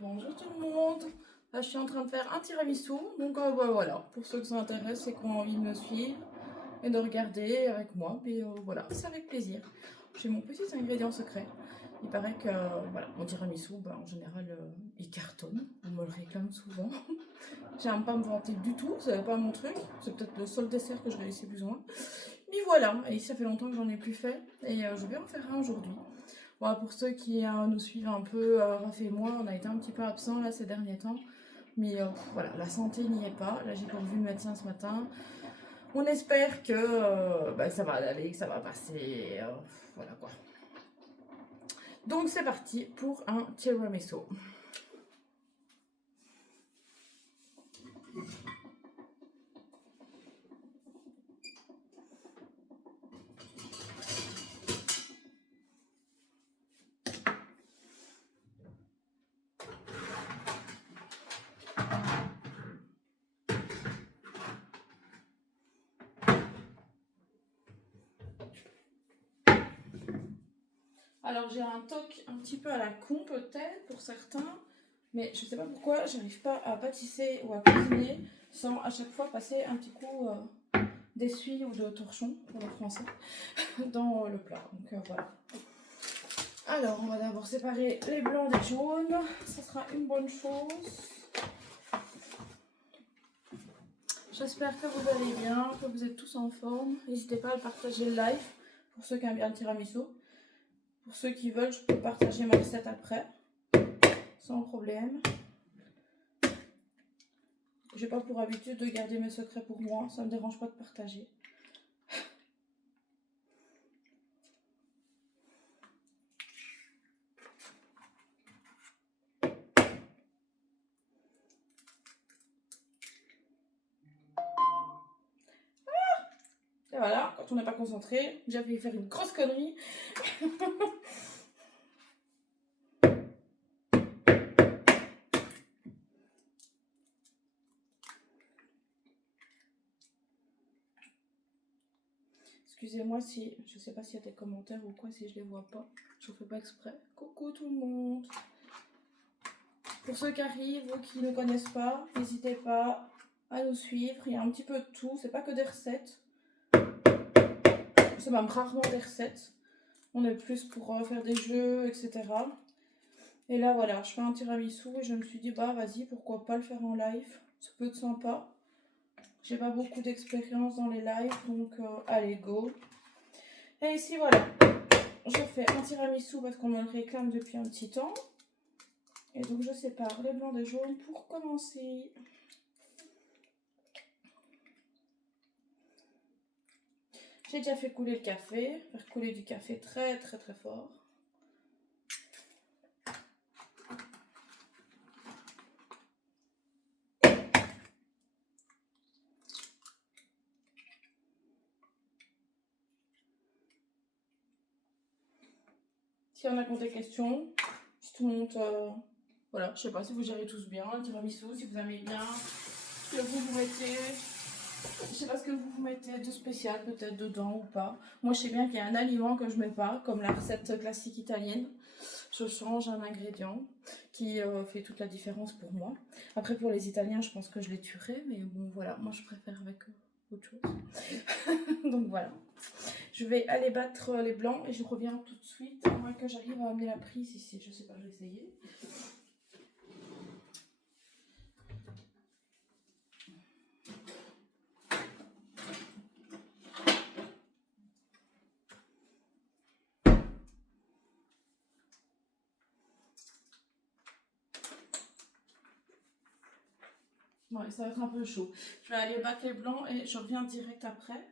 Bonjour tout le monde. Là, je suis en train de faire un tiramisu. Donc voilà, pour ceux que ça intéresse et qui ont envie de me suivre et de regarder avec moi, mais voilà, c'est avec plaisir. J'ai mon petit ingrédient secret. Il paraît que voilà, mon tiramisu, en général, il cartonne. On me le réclame souvent. J'aime pas me vanter du tout, c'est pas mon truc. C'est peut-être le seul dessert que je réussis plus ou moins. Mais voilà, et ça fait longtemps que j'en ai plus fait et je vais en faire un aujourd'hui. Bon, pour ceux qui nous suivent un peu, Raph et moi, on a été un petit peu absents là ces derniers temps. Mais voilà, la santé n'y est pas. Là, j'ai pas vu le médecin ce matin. On espère que ça va aller, que ça va passer. Voilà quoi. Donc c'est parti pour un tiramisu. Alors j'ai un toc un petit peu à la con peut-être pour certains, mais je sais pas pourquoi j'arrive pas à pâtisser ou à cuisiner sans à chaque fois passer un petit coup d'essuie ou de torchon pour le français dans le plat. Donc voilà. Alors on va d'abord séparer les blancs des jaunes, ça sera une bonne chose. J'espère que vous allez bien, que vous êtes tous en forme. N'hésitez pas à partager le live pour ceux qui aiment bien le tiramisu. Pour ceux qui veulent, je peux partager ma recette après, sans problème. J'ai pas pour habitude de garder mes secrets pour moi, ça me dérange pas de partager. Et voilà, quand on n'est pas concentré, j'ai failli faire une grosse connerie. Excusez-moi si, je sais pas s'il y a des commentaires ou quoi, si je les vois pas. Je fais pas exprès. Coucou tout le monde. Pour ceux qui arrivent ou qui ne connaissent pas, n'hésitez pas à nous suivre. Il y a un petit peu de tout, c'est pas que des recettes. C'est même rarement des recettes. On est plus pour faire des jeux, etc. Et là voilà, je fais un tiramisu et je me suis dit bah vas-y, pourquoi pas le faire en live. Ça peut être sympa. J'ai pas beaucoup d'expérience dans les lives, donc allez go. Et ici voilà, je fais un tiramisu parce qu'on me le réclame depuis un petit temps. Et donc je sépare les blancs des jaunes pour commencer. J'ai déjà fait couler le café, faire couler du café très très très fort. S'il y en a qui ont des questions, si tout le monde, voilà, je sais pas si vous gérez tous bien, le tiramisu, si vous aimez bien, ce que vous mettez, je sais pas ce que vous mettez de spécial peut-être dedans ou pas. Moi je sais bien qu'il y a un aliment que je mets pas, comme la recette classique italienne. Je change un ingrédient qui fait toute la différence pour moi. Après pour les Italiens je pense que je les tuerais, mais bon voilà, moi je préfère avec autre chose. Donc voilà. Je vais aller battre les blancs et je reviens tout de suite, à moins que j'arrive à amener la prise ici. Je sais pas, je vais essayer. Ouais, ça va être un peu chaud. Je vais aller battre les blancs et je reviens direct après.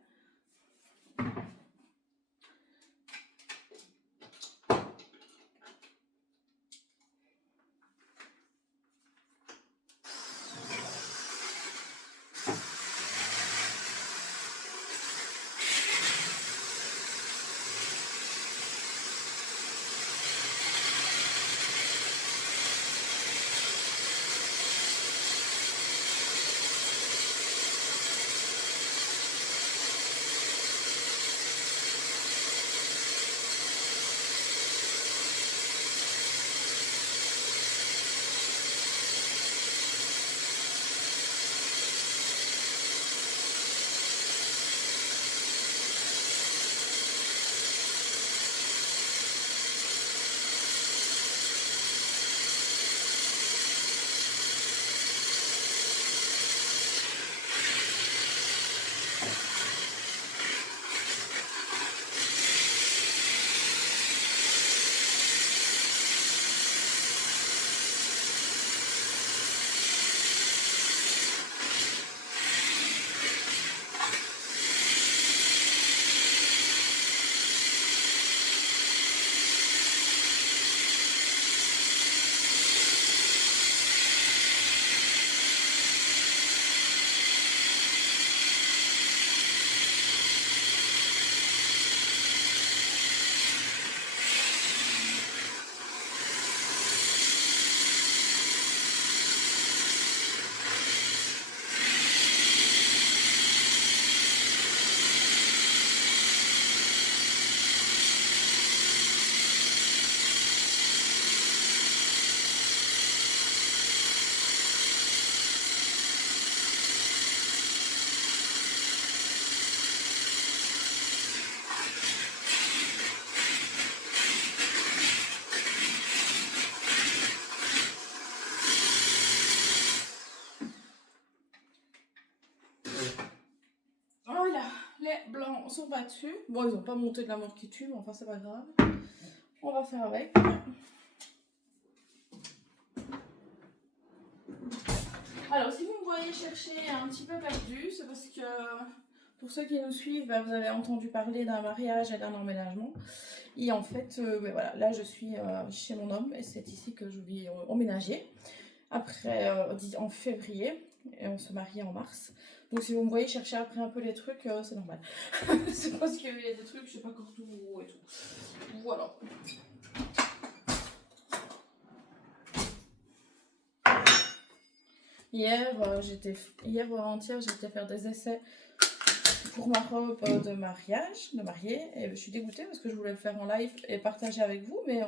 sont battus. Bon, ils n'ont pas monté de la mort qui tue, mais enfin, c'est pas grave. On va faire avec. Alors, si vous me voyez chercher un petit peu perdu, c'est parce que pour ceux qui nous suivent, vous avez entendu parler d'un mariage et d'un emménagement. Et en fait, voilà, là je suis chez mon homme et c'est ici que je vais emménager. Après, en février, et on se marie en mars. Donc si vous me voyez chercher après un peu les trucs, c'est normal. C'est parce qu'il y a des trucs, je sais pas encore tout et tout. Voilà. Hier ou avant-hier, j'étais faire des essais pour ma robe de mariage, de mariée, et je suis dégoûtée parce que je voulais le faire en live et partager avec vous, mais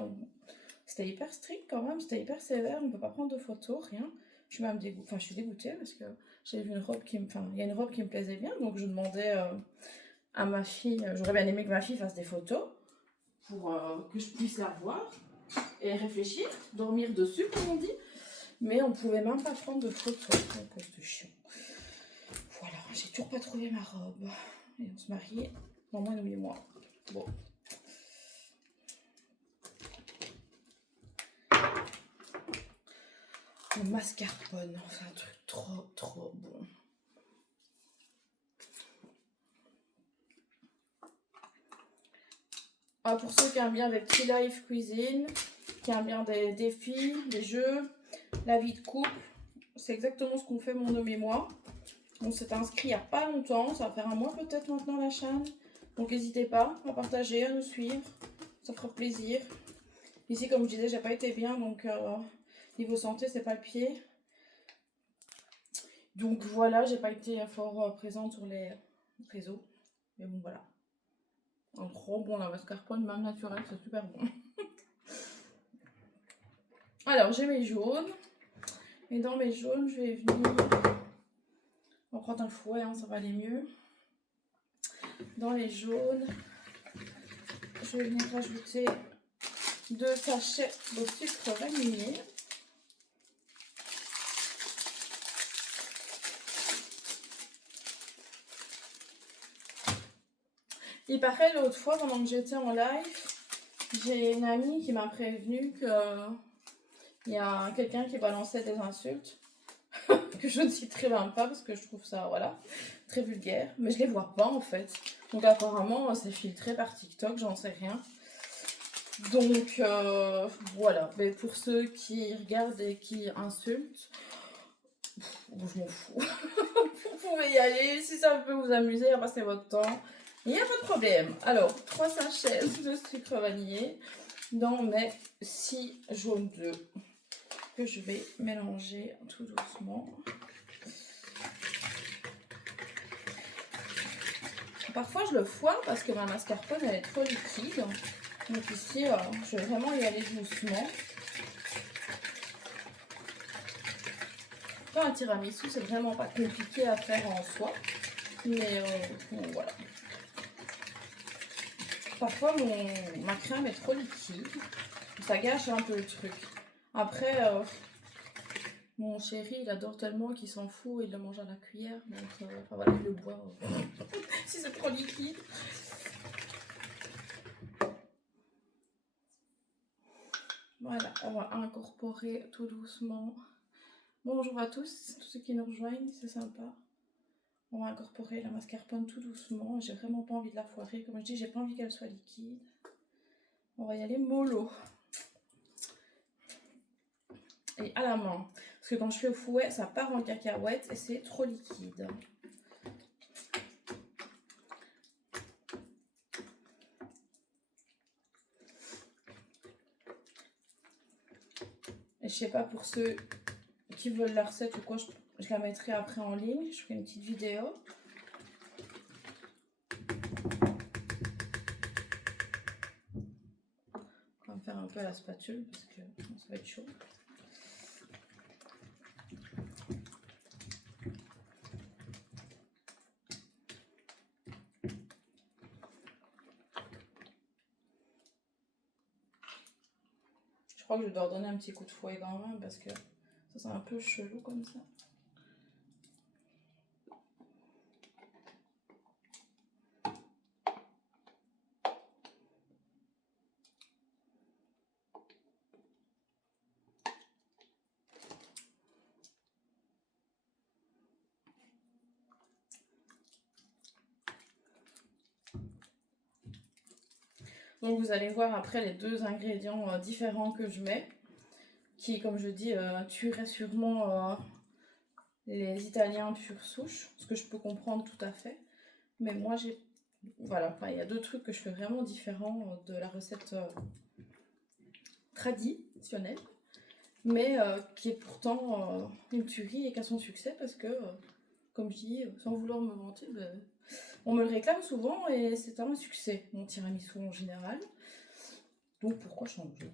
c'était hyper strict quand même, c'était hyper sévère, on peut pas prendre de photos, rien. Je suis même dégoûtée, enfin je suis dégoûtée parce que j'ai vu une robe qui me, enfin il y a une robe qui me plaisait bien, donc je demandais à ma fille, j'aurais bien aimé que ma fille fasse des photos pour que je puisse la voir et réfléchir, dormir dessus comme on dit. Mais on pouvait même pas prendre de photos, donc c'était chiant. Voilà, j'ai toujours pas trouvé ma robe. Et on se mariait dans moins de 8 mois. Bon. Le mascarpone, c'est un truc trop bon. Ah, pour ceux qui aiment bien des petits live cuisine, qui aiment bien des défis, des jeux, la vie de couple, c'est exactement ce qu'on fait mon homme et moi. On s'est inscrit il n'y a pas longtemps, ça va faire un mois peut-être maintenant la chaîne. Donc n'hésitez pas à partager, à nous suivre, ça fera plaisir. Ici comme je disais, j'ai pas été bien, donc niveau santé c'est pas le pied. Donc voilà, j'ai pas été fort présente sur les réseaux. Mais bon voilà. Un trop bon la mascarpone, même naturel, c'est super bon. Alors j'ai mes jaunes. Et dans mes jaunes, je vais venir... On va prendre un fouet, hein, ça va aller mieux. Dans les jaunes, je vais venir rajouter 2 sachets de sucre vanillé. Il paraît l'autre fois, pendant que j'étais en live, j'ai une amie qui m'a prévenu qu'il y a quelqu'un qui balançait des insultes que je ne citerai même pas parce que je trouve ça, voilà, très vulgaire. Mais je les vois pas en fait. Donc apparemment, c'est filtré par TikTok, j'en sais rien. Donc voilà, mais pour ceux qui regardent et qui insultent, je m'en fous. Vous pouvez y aller, si ça peut vous amuser à passer votre temps, il n'y a pas de problème. Alors, 3 sachets de sucre vanillé dans mes 6 jaunes d'œufs que je vais mélanger tout doucement. Parfois je le foire parce que ma mascarpone elle est trop liquide. Donc ici, je vais vraiment y aller doucement. Un tiramisu, c'est vraiment pas compliqué à faire en soi. Mais bon, voilà. Parfois, ma crème est trop liquide. Ça gâche un peu le truc. Après, mon chéri, il adore tellement qu'il s'en fout et il le mange à la cuillère. Donc, enfin, voilà, il le boit si c'est trop liquide. Voilà, on va incorporer tout doucement. Bonjour à tous ceux qui nous rejoignent, c'est sympa. On va incorporer la mascarpone tout doucement. J'ai vraiment pas envie de la foirer. Comme je dis, j'ai pas envie qu'elle soit liquide. On va y aller mollo. Et à la main. Parce que quand je fais au fouet, ça part en cacahuète et c'est trop liquide. Et je sais pas, pour ceux qui veulent la recette ou quoi, je la mettrai après en ligne. Je ferai une petite vidéo. On va faire un peu à la spatule parce que ça va être chaud. Je crois que je dois donner un petit coup de fouet quand même parce que ça c'est un peu chelou comme ça. Donc vous allez voir après les deux ingrédients différents que je mets, qui comme je dis tueraient sûrement les Italiens pure souche, ce que je peux comprendre tout à fait. Mais moi j'ai... Voilà, enfin, il y a deux trucs que je fais vraiment différents de la recette traditionnelle, mais qui est pourtant une tuerie et qui a son succès parce que, comme je dis, sans vouloir me vanter, on me le réclame souvent et c'est un succès, mon tiramisu en général. Donc pourquoi changer?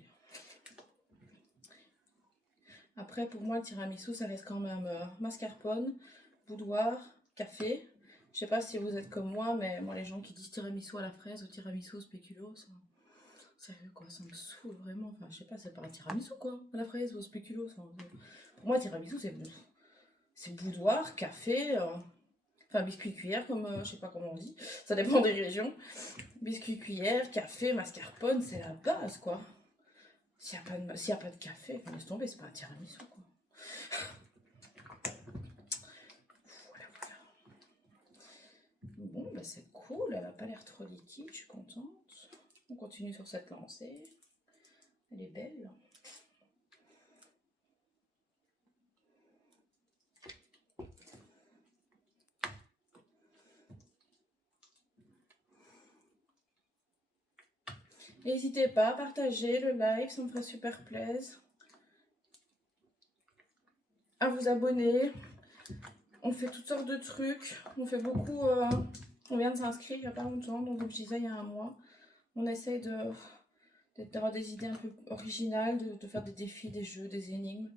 Après, pour moi, le tiramisu, ça reste quand même mascarpone, boudoir, café. Je sais pas si vous êtes comme moi, mais moi, les gens qui disent tiramisu à la fraise ou tiramisu au spéculoos, sérieux quoi, ça me saoule vraiment. Enfin, je sais pas, c'est pas un tiramisu quoi, à la fraise ou au spéculoos. Pour moi, tiramisu, c'est boudoir, café, enfin biscuit cuillère, comme je sais pas comment on dit, ça dépend des régions. Biscuit cuillère, café, mascarpone, c'est la base quoi. S'il n'y a pas de café, laisse tomber, c'est pas un tiramisu quoi. Voilà, voilà. Bon, bah c'est cool, elle a pas l'air trop liquide, je suis contente. On continue sur cette lancée. Elle est belle. N'hésitez pas à partager le live, ça me ferait super plaisir. À vous abonner. On fait toutes sortes de trucs. On fait beaucoup. On vient de s'inscrire il n'y a pas longtemps, donc comme je disais il y a un mois. On essaye d'avoir des idées un peu originales, de faire des défis, des jeux, des énigmes.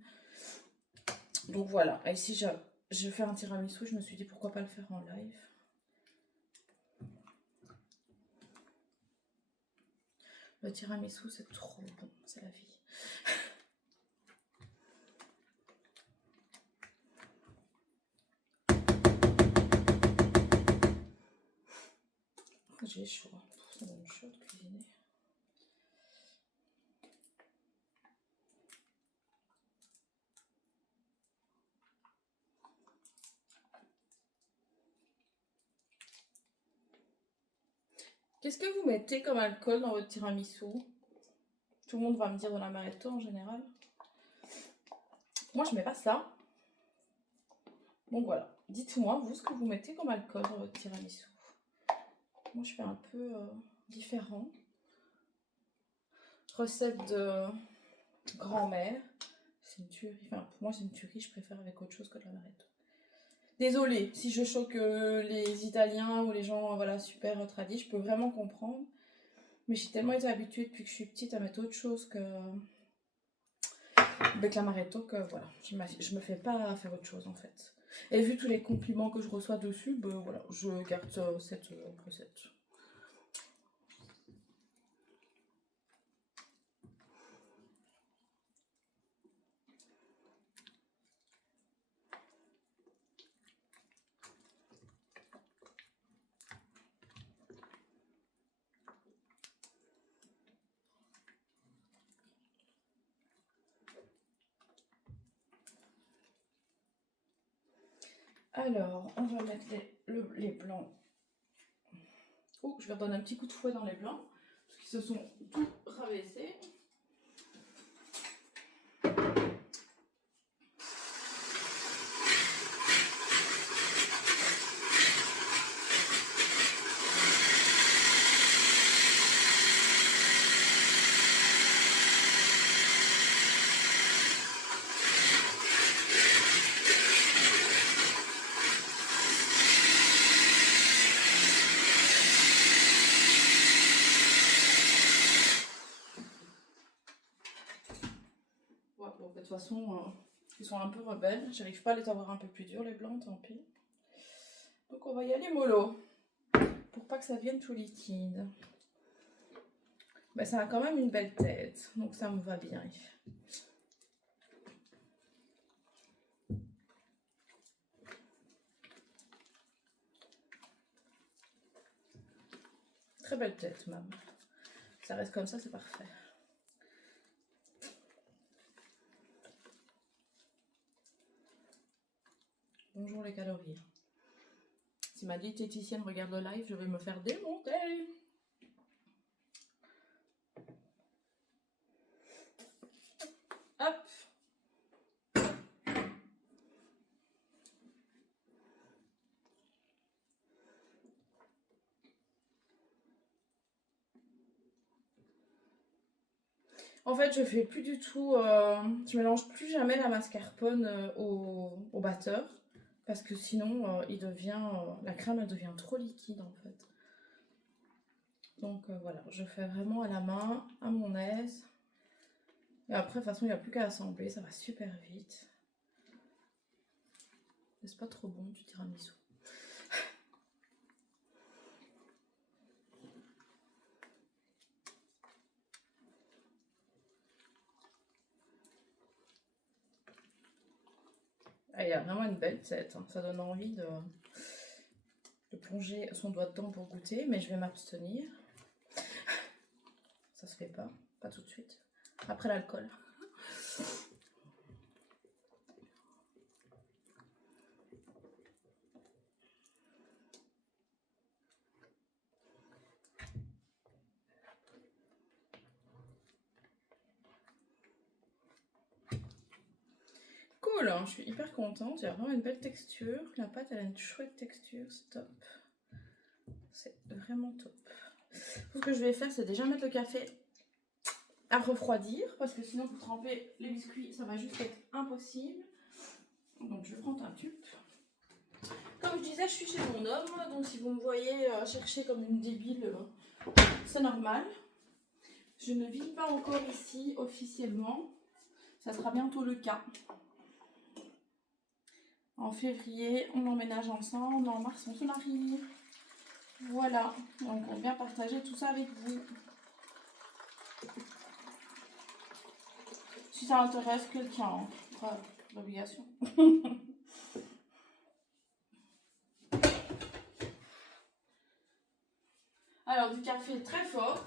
Donc voilà. Et ici je fais un tiramisu, je me suis dit pourquoi pas le faire en live. Le tiramisu c'est trop bon, c'est la vie. J'ai chaud, ça donne chaud de cuisiner. Qu'est-ce que vous mettez comme alcool dans votre tiramisu? Tout le monde va me dire de l'amaretto en général. Moi je mets pas ça. Donc voilà, dites-moi vous ce que vous mettez comme alcool dans votre tiramisu. Moi je fais un peu différent. Recette de grand-mère. C'est une tuerie. Enfin, pour moi c'est une tuerie, je préfère avec autre chose que de l'amaretto. Désolée si je choque les Italiens ou les gens voilà, super tradis, je peux vraiment comprendre. Mais j'ai tellement été habituée depuis que je suis petite à mettre autre chose avec l'amaretto que voilà, je me fais pas faire autre chose en fait. Et vu tous les compliments que je reçois dessus, ben voilà, je garde cette recette. Alors, on va mettre les blancs. Oh, je vais redonner un petit coup de fouet dans les blancs, parce qu'ils se sont tout rabaissés. Ouais, bon, de toute façon, ils sont un peu rebelles. J'arrive pas à les avoir un peu plus durs, les blancs, tant pis. Donc on va y aller mollo, pour pas que ça devienne tout liquide. Mais ça a quand même une belle tête, donc ça me va bien. Très belle tête même. Ça reste comme ça, c'est parfait. Bonjour les calories. Si ma diététicienne regarde le live, je vais me faire démonter. En fait, je fais plus du tout, je mélange plus jamais la mascarpone au batteur parce que sinon il devient, la crème elle devient trop liquide en fait. Donc voilà, je fais vraiment à la main, à mon aise. Et après, de toute façon, il n'y a plus qu'à assembler, ça va super vite. C'est pas trop bon du tiramisu. Ah, il y a vraiment une belle tête, hein. Ça donne envie de plonger son doigt dedans pour goûter, mais je vais m'abstenir. Ça se fait pas tout de suite. Après l'alcool. Cool, hein, je suis hyper contente. Il y a vraiment une belle texture. La pâte, elle a une chouette texture, c'est top. C'est vraiment top. Ce que je vais faire, c'est déjà mettre le café à refroidir parce que sinon, pour tremper les biscuits, ça va juste être impossible. Donc, je prends un tube. Comme je disais, je suis chez mon homme, donc si vous me voyez chercher comme une débile, c'est normal. Je ne vis pas encore ici officiellement. Ça sera bientôt le cas. En février, on emménage ensemble. En mars, on se marie. Voilà. Donc, on vient partager tout ça avec vous. Si ça intéresse quelqu'un, pas d'obligation. Alors, du café très fort.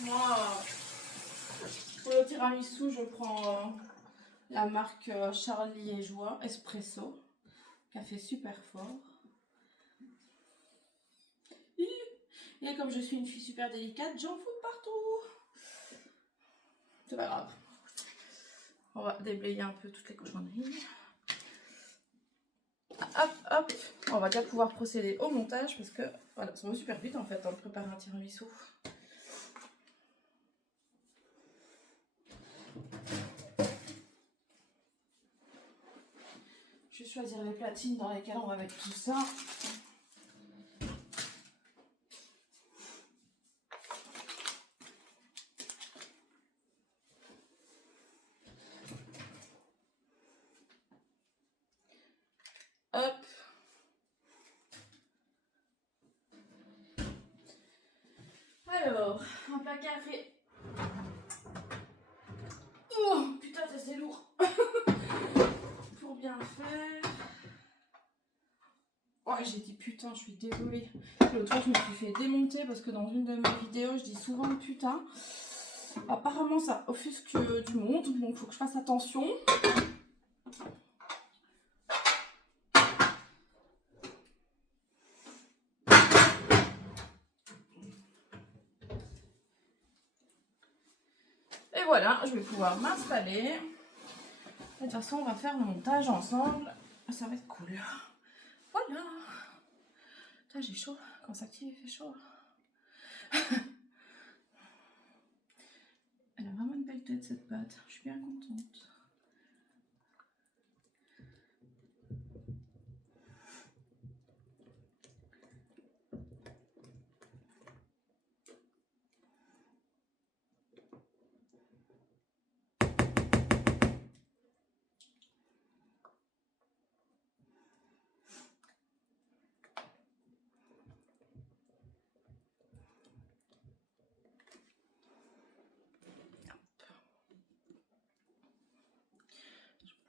Moi, pour le tiramisu, je prends la marque Charles Liégeois Espresso. Café super fort. Et comme je suis une fille super délicate, j'en fous partout. C'est pas grave. On va déblayer un peu toutes les cochonneries. Hop, hop. On va bien pouvoir procéder au montage parce que voilà, ça va super vite en fait de préparer un tiramisu. Je vais choisir les platines dans lesquelles on va mettre tout ça. Hop. Alors, un plat carré. Oh, putain, ça c'est lourd. Pour bien faire. Oh, j'ai dit putain, je suis désolée. L'autre fois, je me suis fait démonter parce que dans une de mes vidéos, je dis souvent putain. Apparemment, ça offusque du monde, donc il faut que je fasse attention. Et voilà, je vais pouvoir m'installer. De toute façon, on va faire le montage ensemble. Ça va être cool. Voilà. Putain, j'ai chaud. Quand ça active, il fait chaud. Elle a vraiment une belle tête, cette pâte. Je suis bien contente.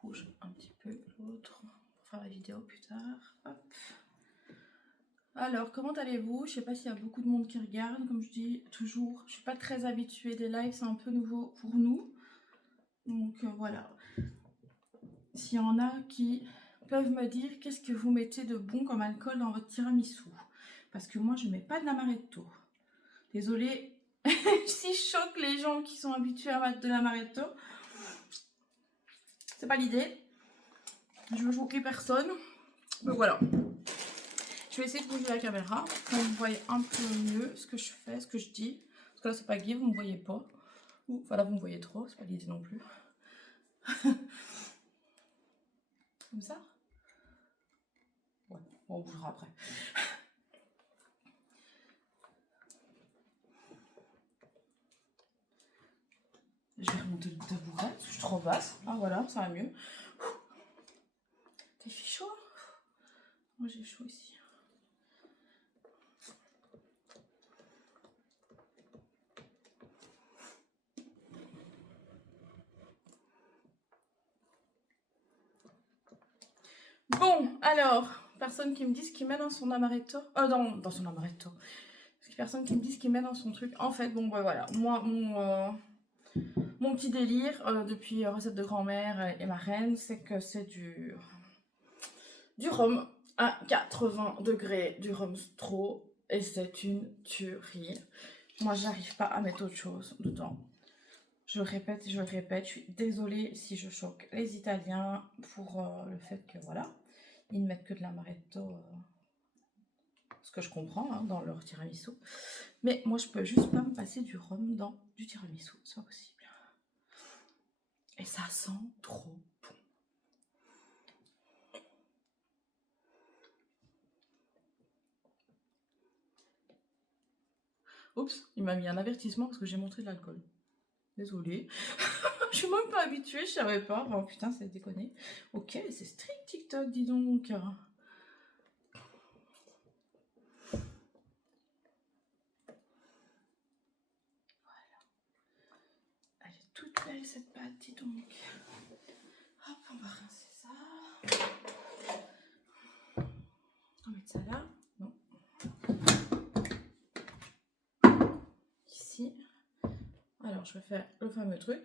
Bouge un petit peu l'autre pour faire la vidéo plus tard. Hop. Alors, comment allez-vous? Je sais pas s'il y a beaucoup de monde qui regarde. Comme je dis toujours, je suis pas très habituée des lives, c'est un peu nouveau pour nous. Donc voilà. S'il y en a qui peuvent me dire qu'est-ce que vous mettez de bon comme alcool dans votre tiramisu. Parce que moi, je mets pas de l'amaretto. Désolée si je choque les gens qui sont habitués à mettre de l'amaretto. C'est pas l'idée. Je veux choquer personne. Mais voilà. Je vais essayer de bouger la caméra pour que vous voyez un peu mieux ce que je fais, ce que je dis. Parce que là, c'est pas gay, vous ne me voyez pas. Enfin là vous me voyez trop, c'est pas l'idée non plus. Comme ça. Ouais, on bougera après. Je vais remonter le tabouret parce que je suis trop basse. Ah voilà, ça va mieux. T'as fait chaud? Moi j'ai chaud ici. Bon, alors, personne qui me dise qu'il met dans son amaretto. Dans son amaretto. Personne qui me dise qu'il met dans son truc. En fait, bon, bah voilà. Moi, mon petit délire depuis recette de grand-mère et ma reine, c'est que c'est du rhum à 80 degrés, du rhum straw. Et c'est une tuerie. Moi, j'arrive pas à mettre autre chose dedans. Je le répète et je le répète. Je suis désolée si je choque les Italiens pour le fait que, voilà, ils ne mettent que de l'amaretto, ce que je comprends, hein, dans leur tiramisu. Mais moi, je peux juste pas me passer du rhum dans du tiramisu. C'est pas possible. Et ça sent trop bon. Oups, il m'a mis un avertissement parce que j'ai montré de l'alcool. Désolée. Je suis même pas habituée, je savais pas. Oh putain, c'est déconné. Ok, c'est strict TikTok, dis donc. Voilà. Elle est toute belle cette pâte, dis donc. Hop, on va rincer ça. On va mettre ça là. Non. Ici. Alors, je vais faire le fameux truc.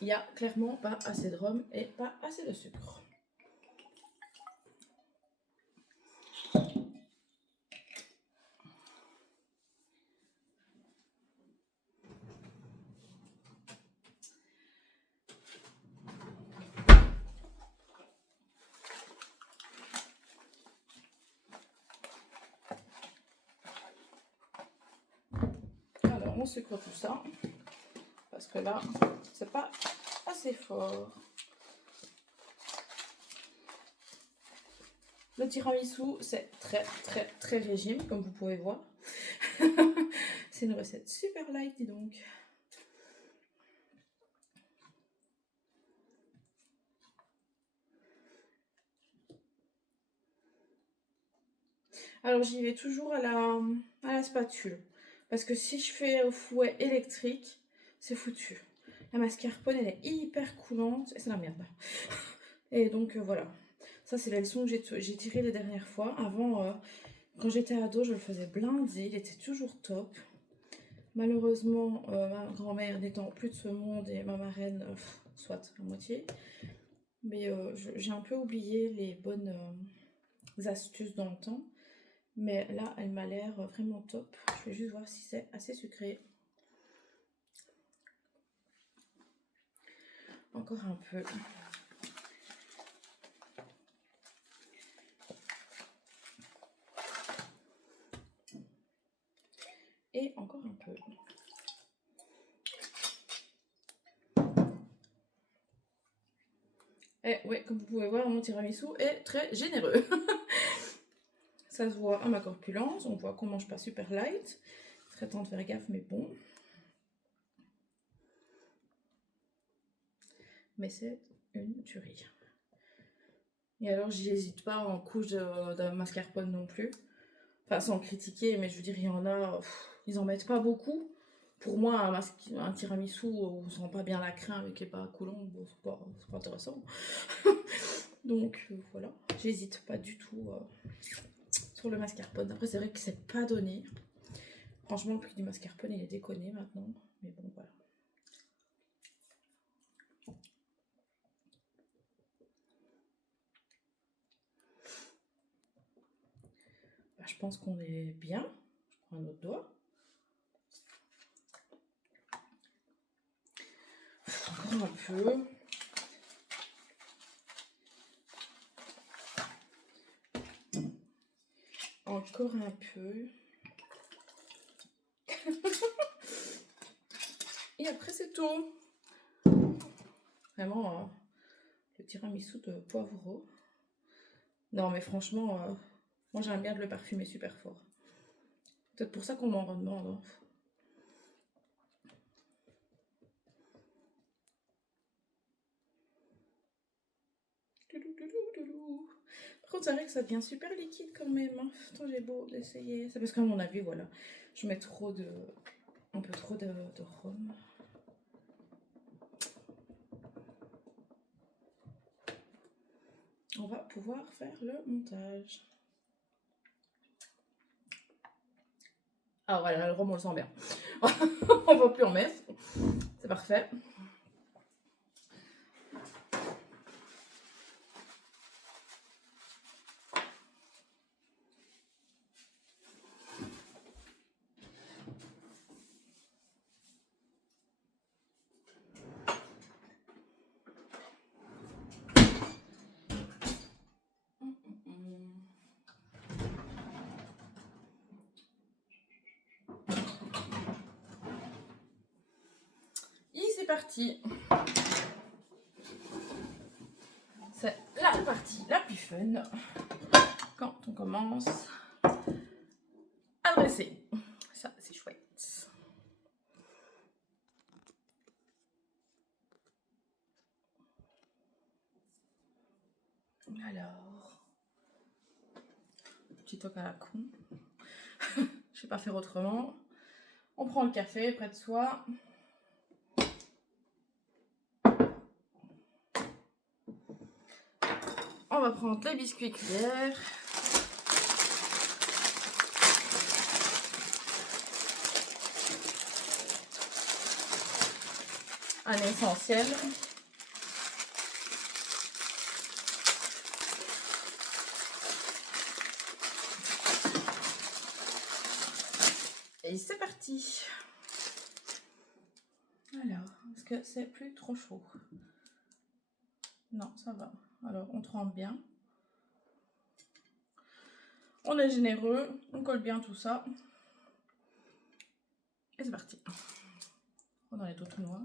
Il n'y a clairement pas assez de rhum et pas assez de sucre. Alors, on sucre tout ça. Parce que là, c'est pas assez fort. Le tiramisu, c'est très régime, comme vous pouvez voir. C'est une recette super light, dis donc. Alors, j'y vais toujours à la spatule. Parce que si je fais au fouet électrique, c'est foutu. La mascarpone, elle est hyper coulante. Et c'est la merde. Et donc, voilà. Ça, c'est la leçon que j'ai tirée les dernières fois. Avant, quand j'étais ado, je le faisais blinder. Il était toujours top. Malheureusement, ma grand-mère n'étant plus de ce monde et ma marraine, soit à moitié. Mais j'ai un peu oublié les bonnes astuces dans le temps. Mais là, elle m'a l'air vraiment top. Je vais juste voir si c'est assez sucré. Encore un peu. Et encore un peu. Et ouais, comme vous pouvez voir, mon tiramisu est très généreux. Ça se voit à ma corpulence. On voit qu'on mange pas super light. Il serait temps de faire gaffe, mais bon. Mais c'est une tuerie. Et alors, j'y hésite pas en couche de mascarpone non plus. Enfin, sans critiquer, mais je veux dire, il y en a, ils en mettent pas beaucoup. Pour moi, un tiramisu où on sent pas bien la crème et qui est pas coulant, bon, c'est pas intéressant. Donc voilà, j'hésite pas du tout sur le mascarpone. Après, c'est vrai que c'est pas donné. Franchement, le prix du mascarpone, il est déconné maintenant. Mais bon, voilà. Bah, je pense qu'on est bien. Je prends un autre doigt. Encore un peu. Encore un peu. Et après, c'est tout. Vraiment, le tiramisu de poivreau. Non, mais franchement, moi j'aime bien de le parfumer super fort. Peut-être pour ça qu'on m'en redemande. Hein. Par contre, c'est vrai que ça devient super liquide quand même. Hein. Attends, j'ai beau d'essayer. C'est parce qu'à mon avis, voilà, je mets un peu trop de rhum. On va pouvoir faire le montage. Ah voilà, le rhum on le sent bien. On va plus en mettre. C'est parfait. Et c'est parti. C'est la partie la plus fun quand on commence à dresser. Ça, c'est chouette. Alors, petit toc à la con. Je vais pas faire autrement. On prend le café près de soi. On va prendre les biscuits cuillères. Un essentiel. Et c'est parti. Alors, est-ce que c'est plus trop chaud? Non, ça va. Alors, on trempe bien. On est généreux. On colle bien tout ça. Et c'est parti. On a les tout noirs.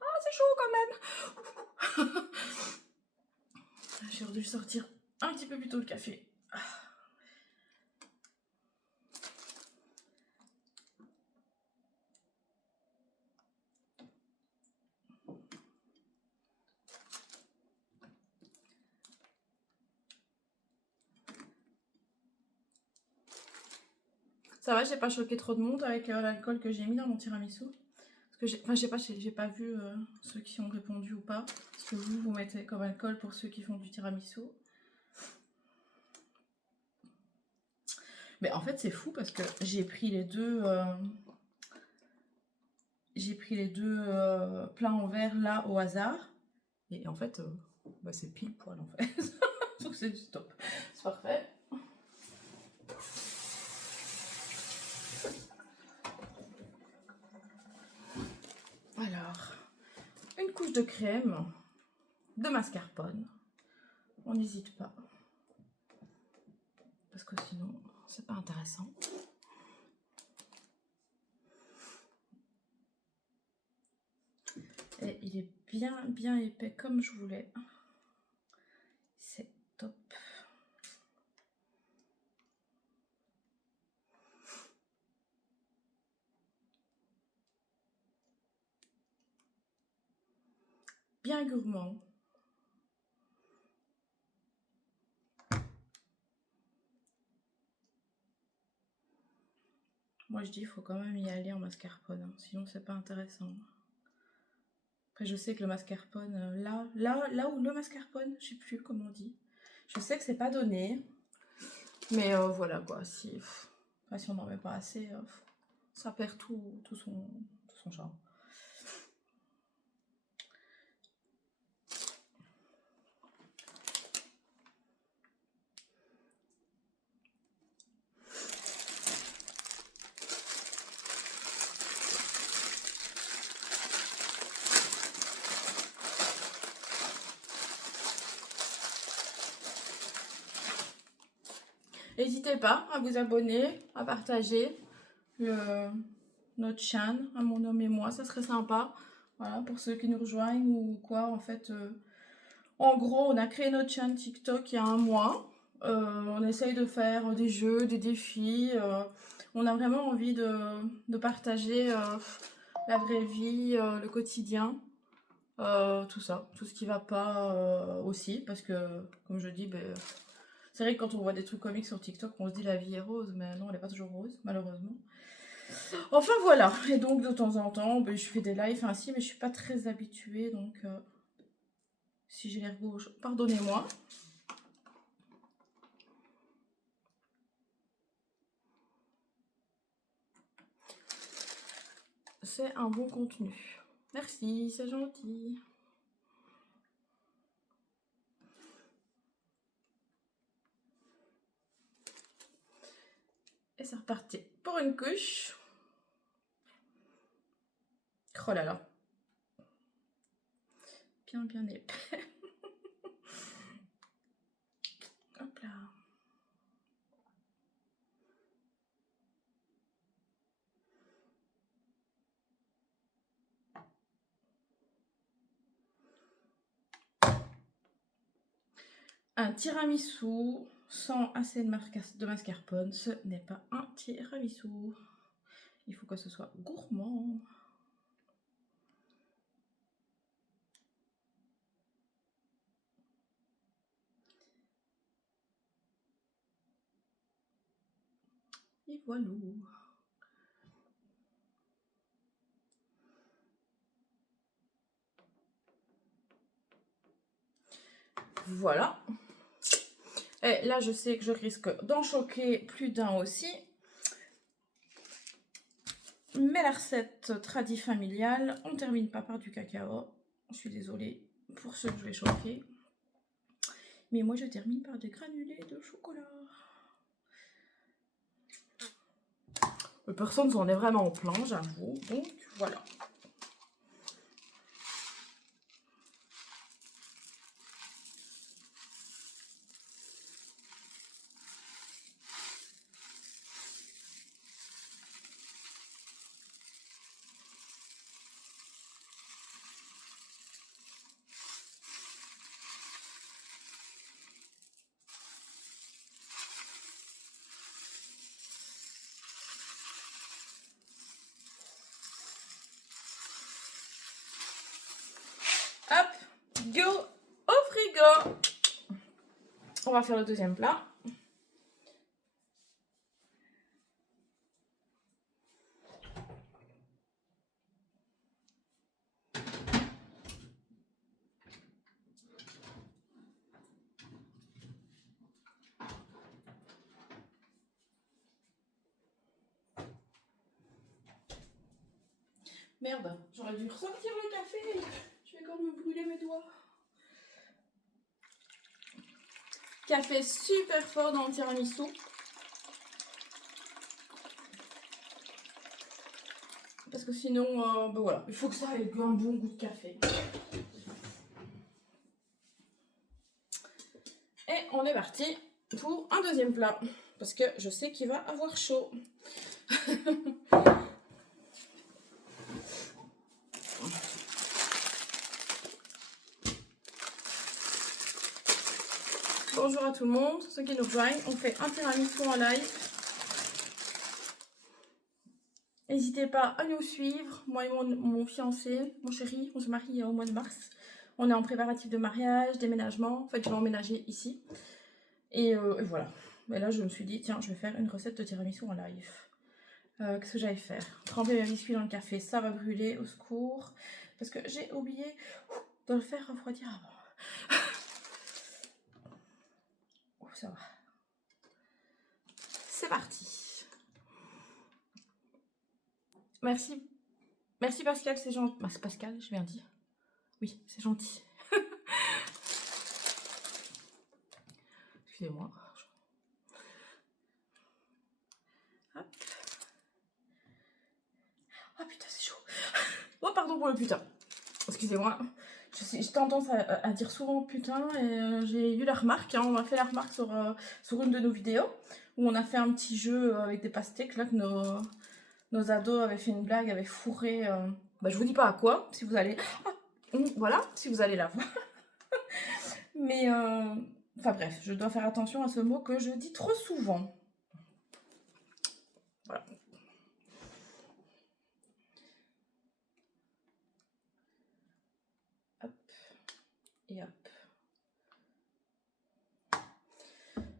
Ah, c'est chaud quand même. J'ai dû sortir un petit peu plus tôt le café. Ça va, j'ai pas choqué trop de monde avec l'alcool que j'ai mis dans mon tiramisu. Parce que j'ai pas vu ceux qui ont répondu ou pas. Ce que vous mettez comme alcool pour ceux qui font du tiramisu. Mais en fait, c'est fou parce que j'ai pris les deux. Plats en verre là au hasard. Et en fait, bah, c'est pile poil en fait. Donc c'est du top. C'est parfait. Alors, une couche de crème, de mascarpone. On n'hésite pas. Parce que sinon, c'est pas intéressant. Et il est bien épais comme je voulais. C'est top. Bien gourmand. Moi je dis il faut quand même y aller en mascarpone, hein, sinon c'est pas intéressant. Après je sais que le mascarpone, là où le mascarpone, je sais plus comment on dit. Je sais que c'est pas donné, mais voilà quoi, si on n'en met pas assez, ça perd tout son charme. N'hésitez pas à vous abonner, à partager notre chaîne, à mon homme et moi, ça serait sympa. Voilà, pour ceux qui nous rejoignent ou quoi, en fait. En gros, on a créé notre chaîne TikTok il y a un mois. On essaye de faire des jeux, des défis. On a vraiment envie de partager la vraie vie, le quotidien. Tout ça, tout ce qui va pas aussi, parce que, comme je dis, ben, c'est vrai que quand on voit des trucs comiques sur TikTok, on se dit la vie est rose, mais non, elle n'est pas toujours rose, malheureusement. Enfin voilà, et donc de temps en temps, ben, je fais des lives ainsi, mais je suis pas très habituée, donc si j'ai l'air gauche, pardonnez-moi. C'est un bon contenu. Merci, c'est gentil. Et c'est reparti pour une couche. Oh là là. Bien, bien épais. Hop là. Un tiramisu sans assez de mascarpone, ce n'est pas un tiramisu. Il faut que ce soit gourmand. Et voilà. Voilà. Et là, je sais que je risque d'en choquer plus d'un aussi. Mais la recette tradie familiale, on ne termine pas par du cacao. Je suis désolée pour ceux que je vais choquer. Mais moi, je termine par des granulés de chocolat. Personne s'en est vraiment plaint, j'avoue. Donc, voilà. Hop, go au frigo. On va faire le deuxième plat. Merde, j'aurais dû ressortir le café. Je vais quand même me brûler mes doigts. Café super fort dans le tiramisu. Parce que sinon, ben voilà, il faut que ça ait un bon goût de café. Et on est parti pour un deuxième plat. Parce que je sais qu'il va avoir chaud. Bonjour à tout le monde, ceux qui nous rejoignent. On fait un tiramisu en live. N'hésitez pas à nous suivre. Moi et mon fiancé, mon chéri, on se marie au mois de mars. On est en préparatif de mariage, déménagement. En fait, je vais emménager ici. Et voilà. Et là, je me suis dit, tiens, je vais faire une recette de tiramisu en live. Qu'est-ce que j'allais faire? Tremper mes biscuits dans le café, ça va brûler, au secours. Parce que j'ai oublié de le faire refroidir avant. Ça va. C'est parti. Merci. Merci Pascal, c'est gentil. Bah, c'est Pascal, je viens de dire. Oui, c'est gentil. Excusez-moi. Hop. Oh putain, c'est chaud. Oh, pardon pour le putain. Excusez-moi. J'ai tendance à dire souvent putain et j'ai eu la remarque, hein, on m'a fait la remarque sur une de nos vidéos où on a fait un petit jeu avec des pastèques, là, que nos ados avaient fait une blague, avaient fourré, je vous dis pas à quoi, si vous allez... voilà, si vous allez la voir. Mais, enfin bref, je dois faire attention à ce mot que je dis trop souvent. Voilà. Hop. Et hop.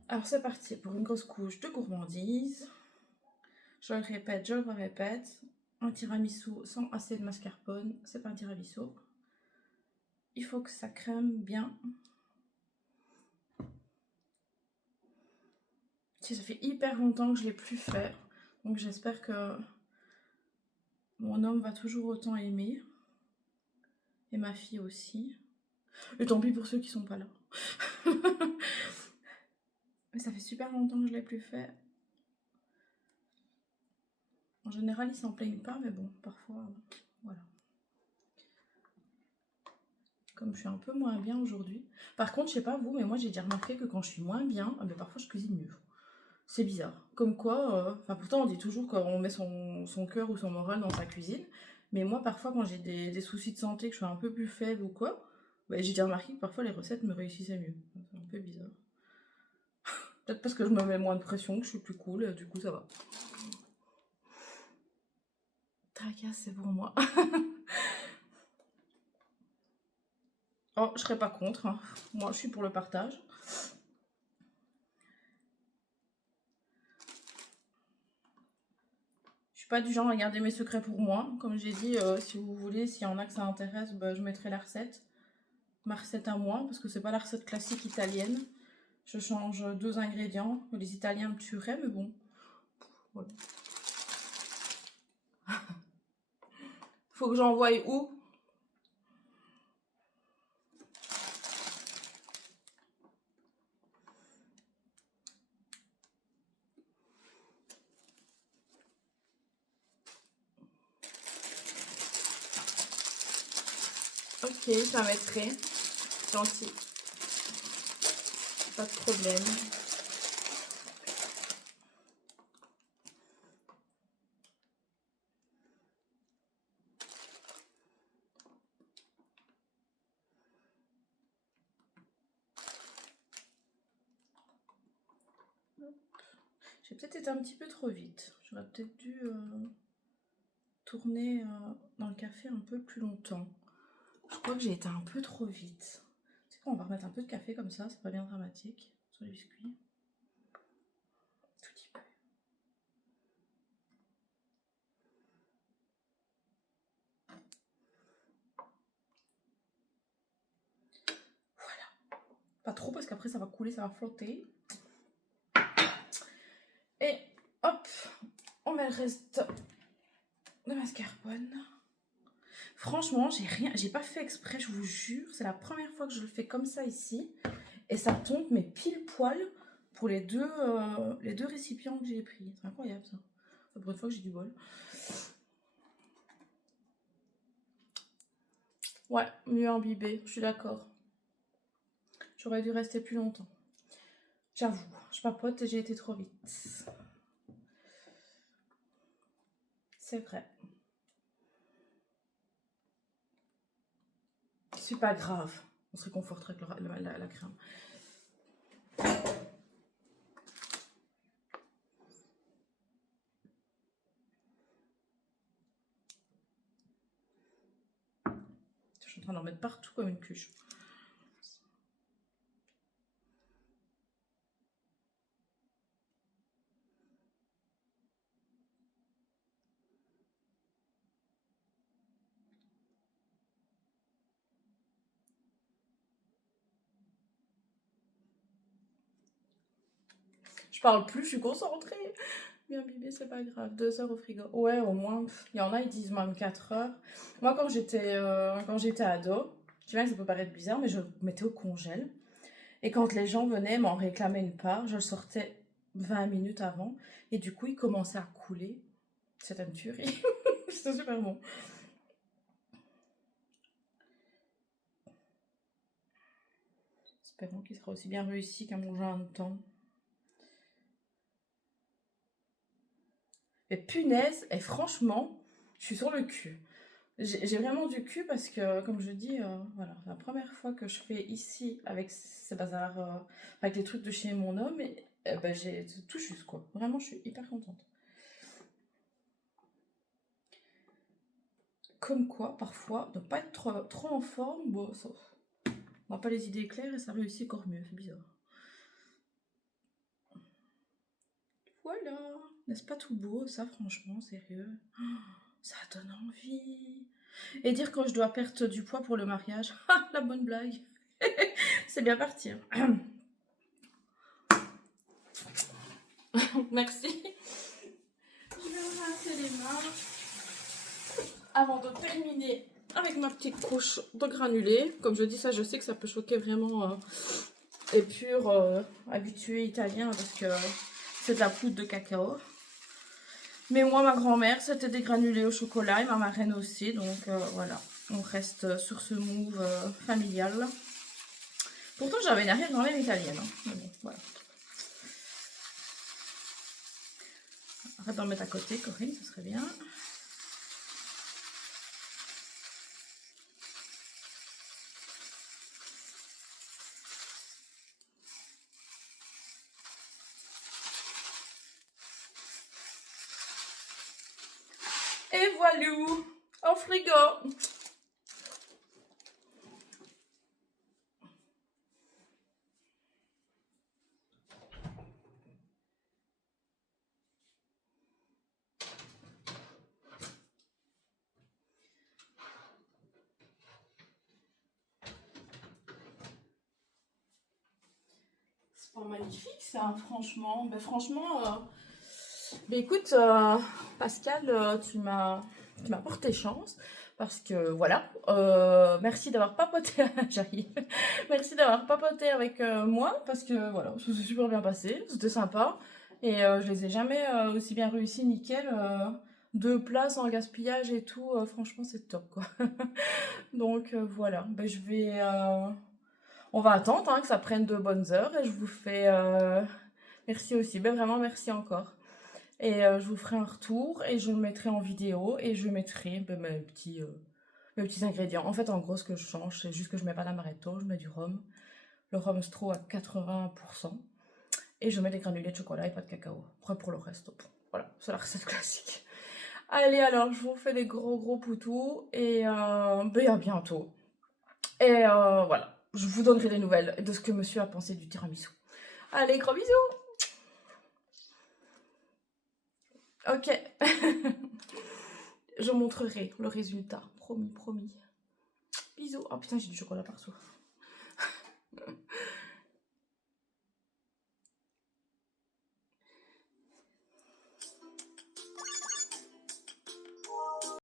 Alors c'est parti pour une grosse couche de gourmandise. Je le répète, je le répète. Un tiramisu sans assez de mascarpone, c'est pas un tiramisu. Il faut que ça crème bien. Ça fait hyper longtemps que je l'ai plus fait. Donc j'espère que mon homme va toujours autant aimer. Et ma fille aussi. Et tant pis pour ceux qui sont pas là. Mais ça fait super longtemps que je l'ai plus fait. En général, ils s'en plaignent pas, mais bon, parfois, voilà. Comme je suis un peu moins bien aujourd'hui. Par contre, je sais pas vous, mais moi j'ai déjà remarqué que quand je suis moins bien, parfois je cuisine mieux. C'est bizarre. Comme quoi, pourtant on dit toujours qu'on met son cœur ou son moral dans sa cuisine. Mais moi, parfois, quand j'ai des soucis de santé, que je suis un peu plus faible ou quoi, j'ai déjà remarqué que parfois les recettes me réussissaient mieux. C'est un peu bizarre. Peut-être parce que je me mets moins de pression, que je suis plus cool, du coup ça va. Tracas, c'est pour moi. Oh, je serais pas contre. Hein. Moi, je suis pour le partage. Je suis pas du genre à garder mes secrets pour moi. Comme j'ai dit, si vous voulez, s'il y en a que ça intéresse, je mettrai la recette. Ma recette à moi, parce que c'est pas la recette classique italienne. Je change 2 ingrédients. Les Italiens me tueraient, mais bon. Voilà. Faut que j'envoie où? Ok, ça mettrai. Gentil. Pas de problème. J'ai peut-être été un petit peu trop vite. J'aurais peut-être dû tourner dans le café un peu plus longtemps. Je crois que j'ai été un peu trop vite. C'est quoi, on va remettre un peu de café comme ça, c'est pas bien dramatique sur les biscuits. Tout petit peu. Voilà. Pas trop parce qu'après ça va couler, ça va flotter. Et hop, on met le reste de mascarpone. Franchement, j'ai pas fait exprès, je vous jure. C'est la première fois que je le fais comme ça ici. Et ça tombe, mais pile poil pour les deux récipients que j'ai pris. C'est incroyable ça. Pour une fois que j'ai du bol. Ouais, mieux imbibé, je suis d'accord. J'aurais dû rester plus longtemps. J'avoue, je papote et j'ai été trop vite. C'est vrai. C'est pas grave. On se réconforterait avec la crème. Je suis en train d'en mettre partout comme une cuche. Je parle plus, je suis concentrée. Bien bébé, c'est pas grave. 2 heures au frigo. Ouais, au moins. Il y en a, ils disent même 4 heures. Moi, quand j'étais ado, je sais bien que ça peut paraître bizarre, mais je le mettais au congèle. Et quand les gens venaient m'en réclamer une part, je le sortais 20 minutes avant. Et du coup, il commençait à couler. C'était une tuerie. C'était super bon. Espérons qu'il sera aussi bien réussi qu'un mon joint de temps. Et punaise, et franchement, je suis sur le cul. J'ai vraiment du cul parce que, comme je dis, voilà, la première fois que je fais ici avec ces bazars, avec les trucs de chez mon homme, et, ben, j'ai tout juste quoi. Vraiment, je suis hyper contente. Comme quoi, parfois, ne pas être trop en forme, bon, ça, on n'a pas les idées claires et ça réussit encore mieux, c'est bizarre. Voilà, n'est-ce pas tout beau, ça, franchement, sérieux. Oh, ça donne envie. Et dire quand je dois perdre du poids pour le mariage, ah, la bonne blague. C'est bien parti. Hein. Merci. Je vais me rincer les mains avant de terminer avec ma petite couche de granulés. Comme je dis ça, je sais que ça peut choquer vraiment les purs habitués italiens parce que c'est de la poudre de cacao. Mais moi, ma grand-mère, c'était des granulés au chocolat et ma marraine aussi. Donc voilà, on reste sur ce move familial. Pourtant, j'avais une arrière-grand-mère italienne. Hein. Mais bon, voilà. Arrête d'en mettre à côté, Corinne, ce serait bien. Et voilà, au frigo. C'est pas magnifique ça, franchement. Ben, franchement, écoute, Pascal, tu m'as porté chance. Parce que voilà, merci d'avoir papoté, j'arrive. Merci d'avoir papoté avec moi parce que voilà, ça s'est super bien passé, c'était sympa. Et je les ai jamais aussi bien réussi, nickel. 2 plats sans gaspillage et tout, franchement c'est top quoi. Donc voilà, ben, on va attendre hein, que ça prenne de bonnes heures et je vous fais merci aussi, ben vraiment merci encore. Et je vous ferai un retour et je le mettrai en vidéo et je mettrai ben, mes petits ingrédients. En fait, en gros, ce que je change, c'est juste que je mets pas d'amaretto, je mets du rhum. Le rhum Stro à 80%. Et je mets des granulés de chocolat et pas de cacao. Après, pour le reste, voilà, c'est la recette classique. Allez, alors, je vous fais des gros poutous et ben, à bientôt. Et voilà, je vous donnerai des nouvelles de ce que monsieur a pensé du tiramisu. Allez, gros bisous. Ok. Je montrerai le résultat. Promis. Bisous. Oh putain, j'ai du chocolat partout.